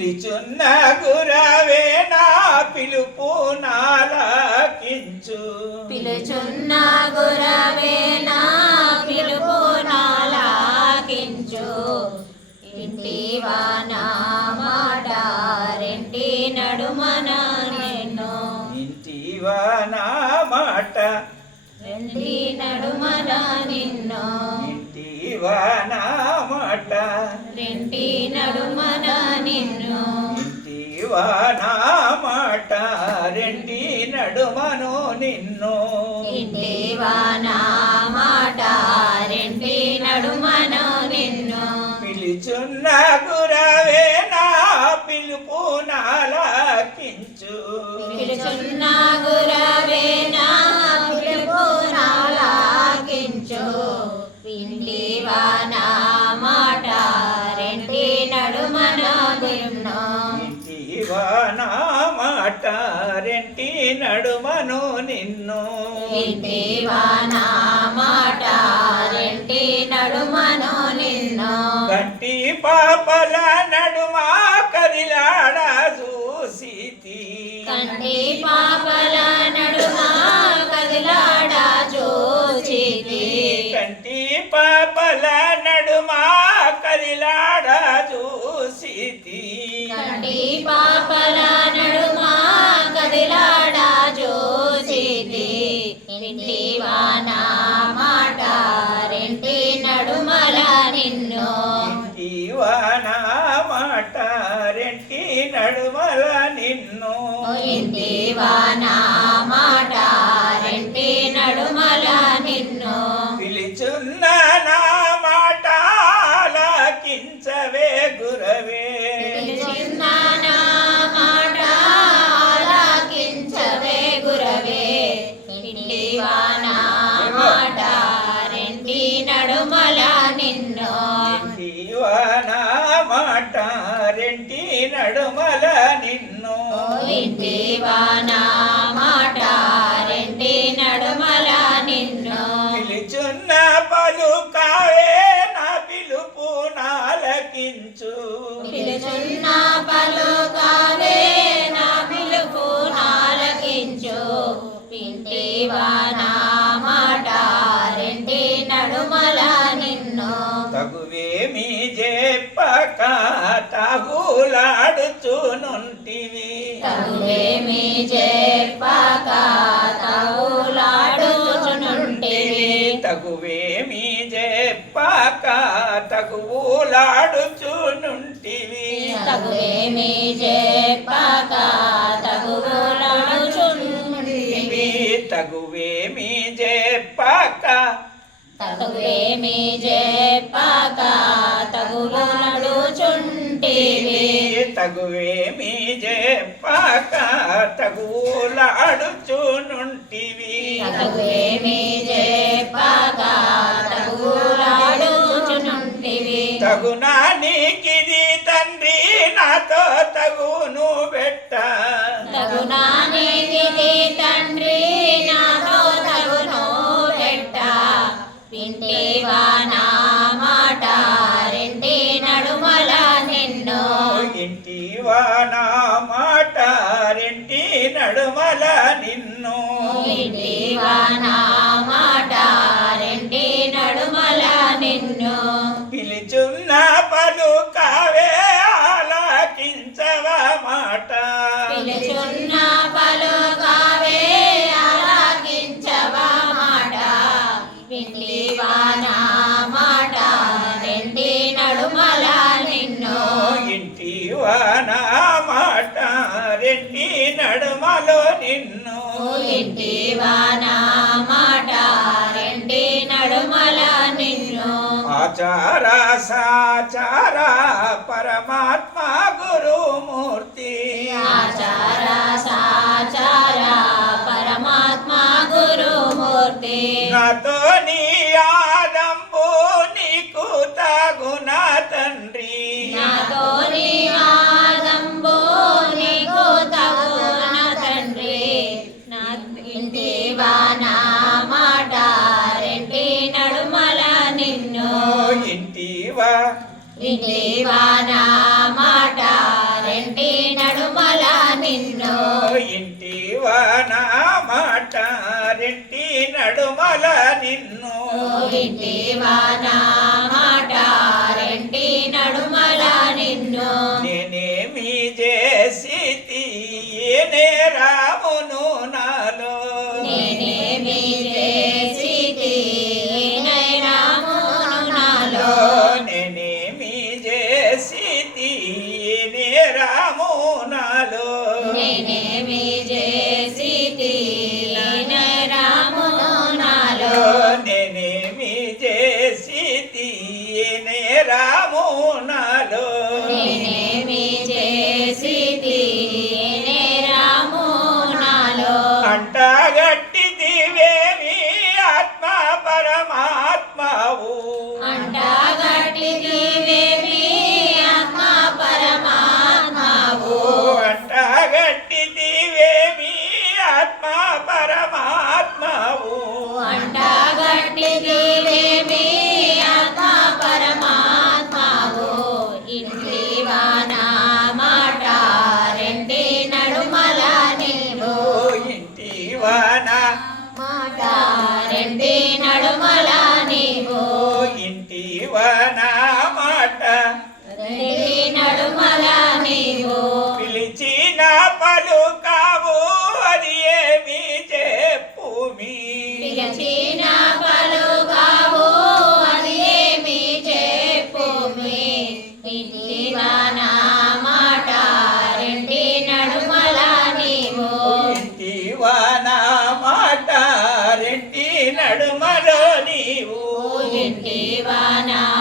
పిలిచున్న గురవే నా పిలుపు నాలకించు. పిలుచున్న గురవే నా పిలుపు నాలాకించు. ఇంటివా నా మాట రెంటి నడుమన నిన్ను. ఇంటివా నా మాట రెంటి నడుమన నిన్ను. ఇంటివా నా మాట రెంటి నడుమన ఇంటివా నా మాట రెండి నడుమను నిన్ను. నా మాట రెంటి నడుమన నిన్ను. పిలిచున్న గురవే నా పిలుపు నాలకించు. పిలుచున్న గురవే నా నడుమను నిన్ను మాట రెంటి నడుమను నిన్ను కంటి పాపల నడుమ కదిలాడ చూసితి కంటి పాపల నడుమ కదిలాడ చూచితి కంటి పాపల నడుమ కదిలాడ చూసితి కంటి పాపల నడుమ కదిలాడ ఇంటివా నా మాట రెంటి నడుమల నిన్ను. పిలిచున్న నా మాట ఆలకించవే గురవే. పిలిచిన నా మాట ఆలకించవే గురవే. ఇంటివా నా మాట రెంటి నడుమల నిన్ను. ఇంటివా నా మాట రెంటి నడుమల నిన్ను. ఇంటివా నా తగువేమి చెప్పక తగులాడుచునుంటివి తగువేమి చెప్పక తగులాడుచునుంటివి తగువేమి చెప్పక తగువేమి చెప్పక తగులాడుచుంటివి తగువేమి చెప్పక తగులాడుచునుంటివి తగువేమి చెప్పక తగునా నీకిది తండ్రి నాతో తగును బెట్ట. తగునా నీకిది తండ్రి నాతో తగును పెట్ట వింటివా నా మాట రెంటి నడుమల నిన్ను. ఇంటివా నా మాట రెంటి నడుమల నిన్ను. ఇంటివా నా ఇంటివా నా మాట రెంటి నడుమల నిన్ను. ఆచార సాచార పరమాత్మ గురుమూర్తి. ఆచార సాచార పరమాత్మ గురుమూర్తి. నాతో ఇంటి వానమాట రెంటి నడుమల నిన్ను. ఇంటి వానమాట రెంటి నడుమల నిన్ను. ఇంటి వానా ஆமேனே నడుమల నీవు ఇంటివన మాట. నడుమల నీవు పిలిచిన పలుకా నడుమరో నీవు. ఇంటివానా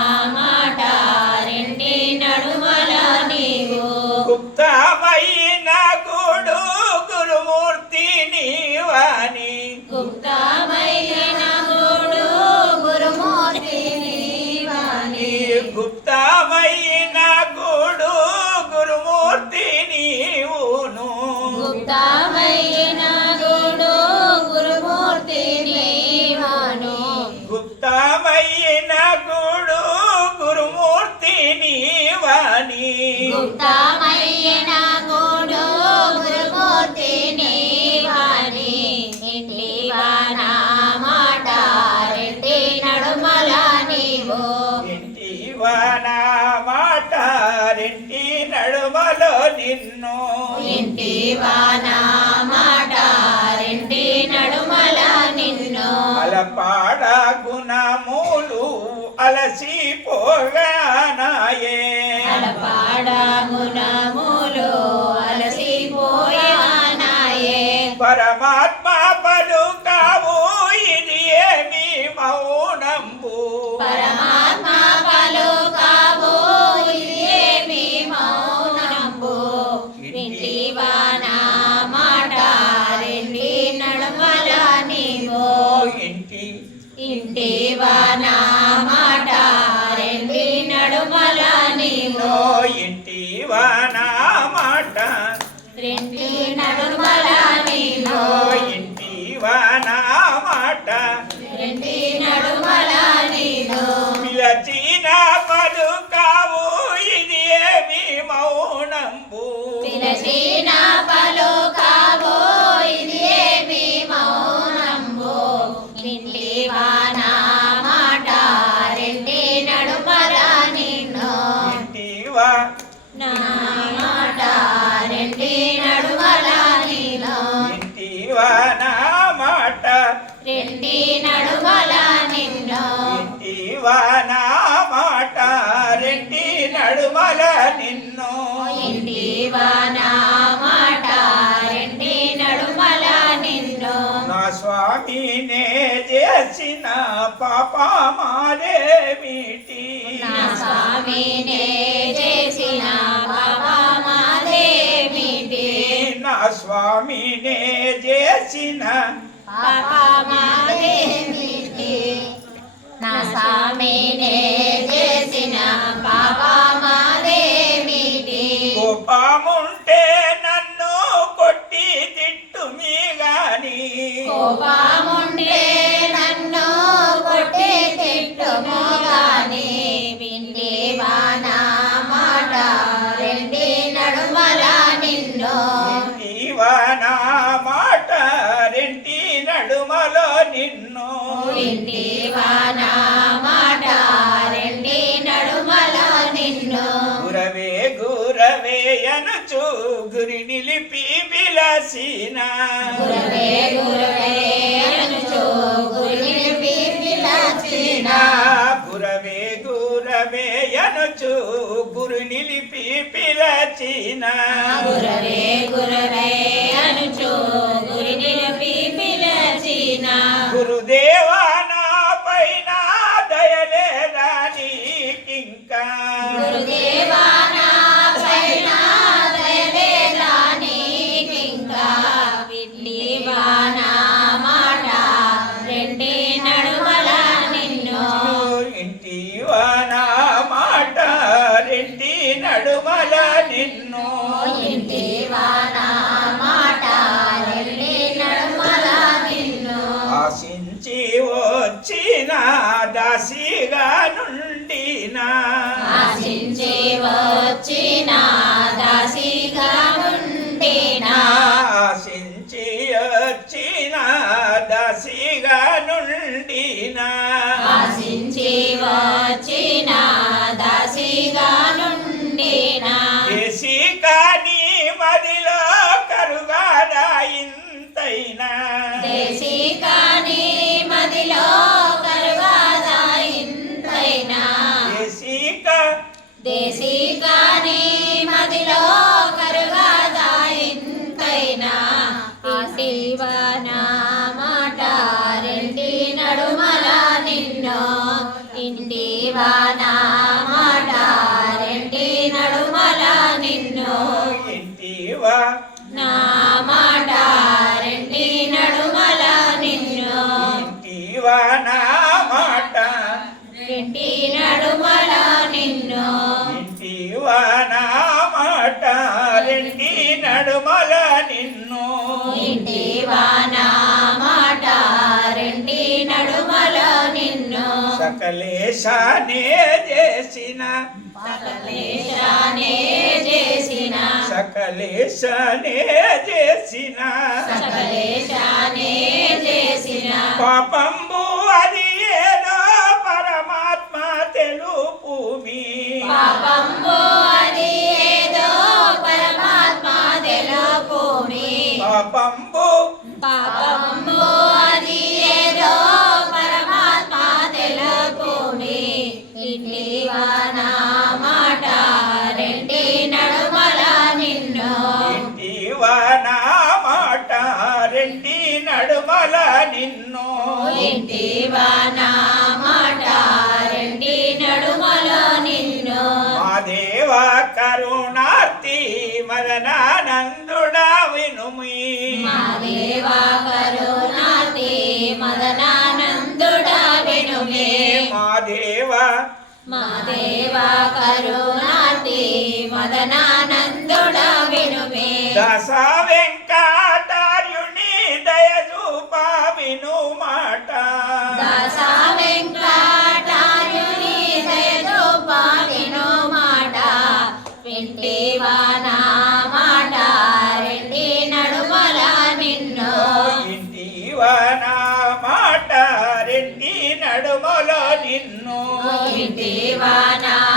ఎన్నో ఇంటివా నడుమల నిన్నో. అలపాడ గుణములు అలసి పోగానాయే అలపాడ గుణములు అలసి పోయానాయే. పరమాత్మ వింటివా నా మాట నా మాట రెండి నడుమల నిన్ను. నా మాట రెండి నడుమల నిన్ను. నా స్వామినే చేసిన పాప మాదేమిటి నా స్వామినే చేసిన పాప మాదేమిటి నా స్వామినే చేసిన పాప మాదేమిటి స్వామినే చేసిన పాపా గురవే గురవే అనుచు గురు నిలిపి పిలచిన గురవే గురవే అనుచు నడుమల నిన్ను ఆశించి వచ్చిన దాసిగా నుండినా. ఆశించి వచ్చిన దాసిగా నుండినా. ఆశించి వచ్చిన దాసిగా నుండినా. ఆశించి మాట పాపంబు అది ఏదో పరమాత్మ తెలుపు పాపంబు అది ఏదో పరమాత్మ తెలుపు పాపంబు నిన్ను. ఇంటివా నా మాట రెండి నడుమలో నిన్ను. మా దేవ కరుణార్తి మదనానందుడా వినుమి మా దేవ కరుణార్తి మదనానందుడా వినుమి మా దేవ మా దేవ కరుణార్తి మదనానంద Now.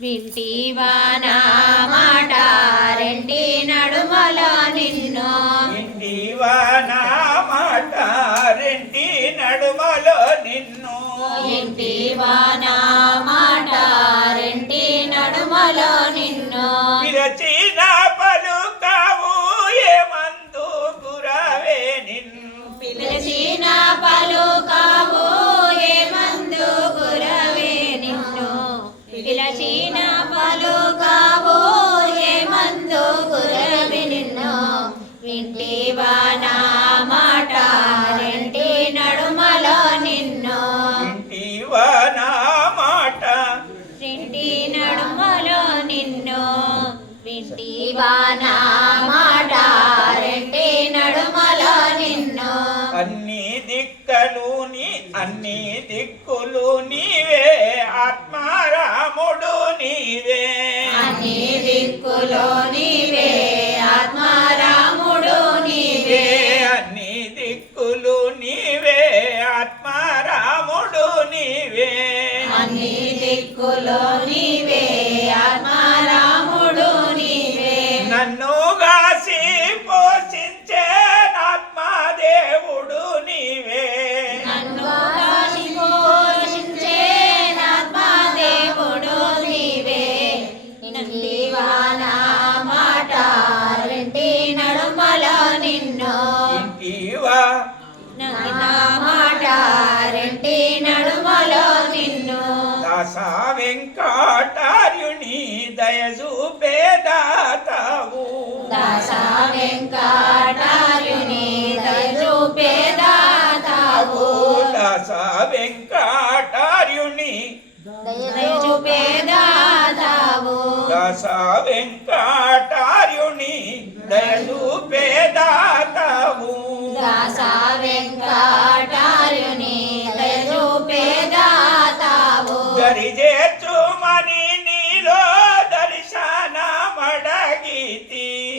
వింటివా నా మాట రెండి నడుమలో నిన్ను. వింటివా నా మాట రెండి నడుమలో నిన్ను వింటివా నా మాట రెండి నడుమలో వింటివా నా మాట రెంటి నడుమలో నిన్ను. అన్ని దిక్కలు నీ అన్ని దిక్కులు నీవే. ఆత్మారాముడు నీవే. అన్ని దిక్కులో నీవే ఆత్మారాముడు నీవే. అన్ని దిక్కులు నీవే ఆత్మారాముడు నీవే. అన్ని దిక్కులో నీవే నన్ను గాసి పోషించే ఆత్మాదేవుడు నీవే. నన్ను కాచి పోషించే ఆత్మాదేవుడు నీవే. నిండివా నా మాట రెంటి నడుమలో నిన్ను. ఇంటివా? నా మాట రెంటి నడుమలో నిన్ను. దాస వెంకటార్యుని దయచూపేదాతావు దాస వెంకటార్యుని దయజూపేదాతావు. దాస వెంకటార్యుని దయచూపేదాతావు గరిజేర్చుమని